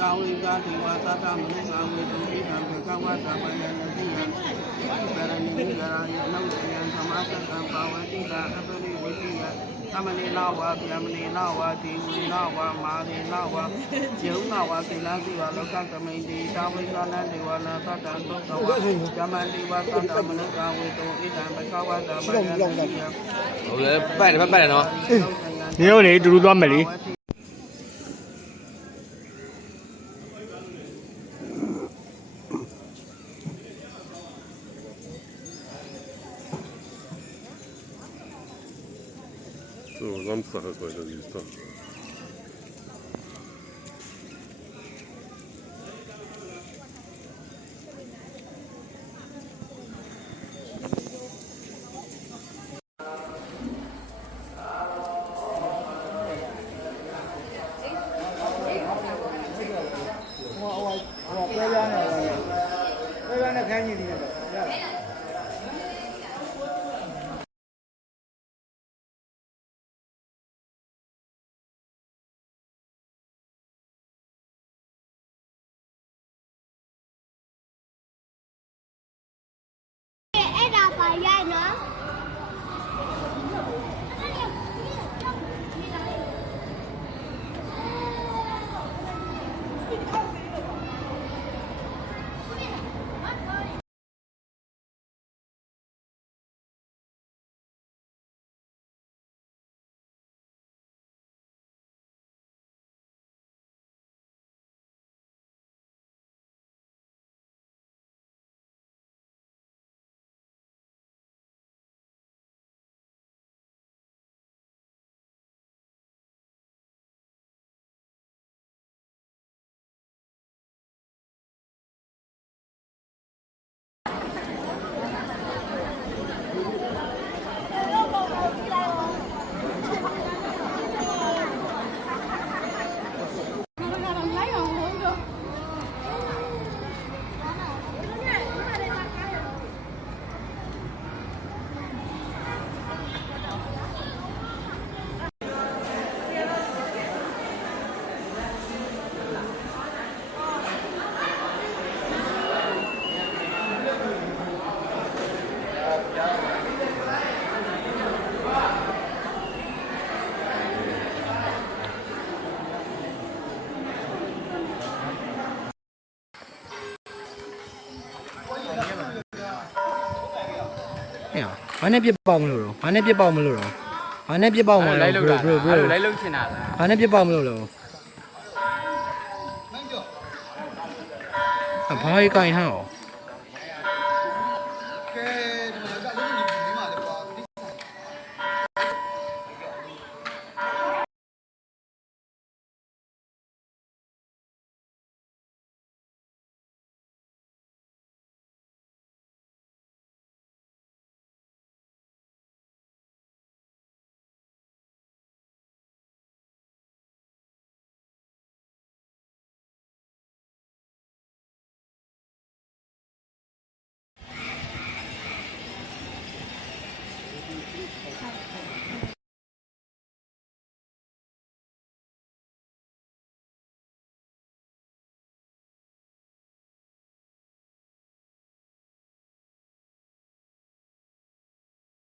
ကာဝေကာတိဝါသတ္တမနုကာဝေတုဣဒံဘဂဝတာပယံတိယံပရဏိမိဂရာယနုတယံသမသတံဘာဝတိတာအပရိဝိတိယသမဏေနဝါဗျမဏေနဝါတိဝိနဝါမာရေနဝါယေုနဝါကိလတိဝါလောကကမိန်တိတာဝိကလံဒေဝနာသတ္တံသုတဝါဇမန္တိဝါသတ္တမနုကာဝေတုဣဒံဘဂဝတာပယံတိယံဟုတ်လေပတ်တယ်နော်你有你嘟嘟多没哩？我咱们吃还可以的意思。我这边的看你的。ဘာနဲ့ပြစ်ပေါက်မလို့ဘာနဲ့ပြစ်ပေါက်မလို့ဘာနဲ့ပြစ်ပေါက်မလို့ လိုက်လို့ချင်တာလား ဘာနဲ့ပြစ်ပေါက်မလို့ဘာကြီးကိုင်ဟော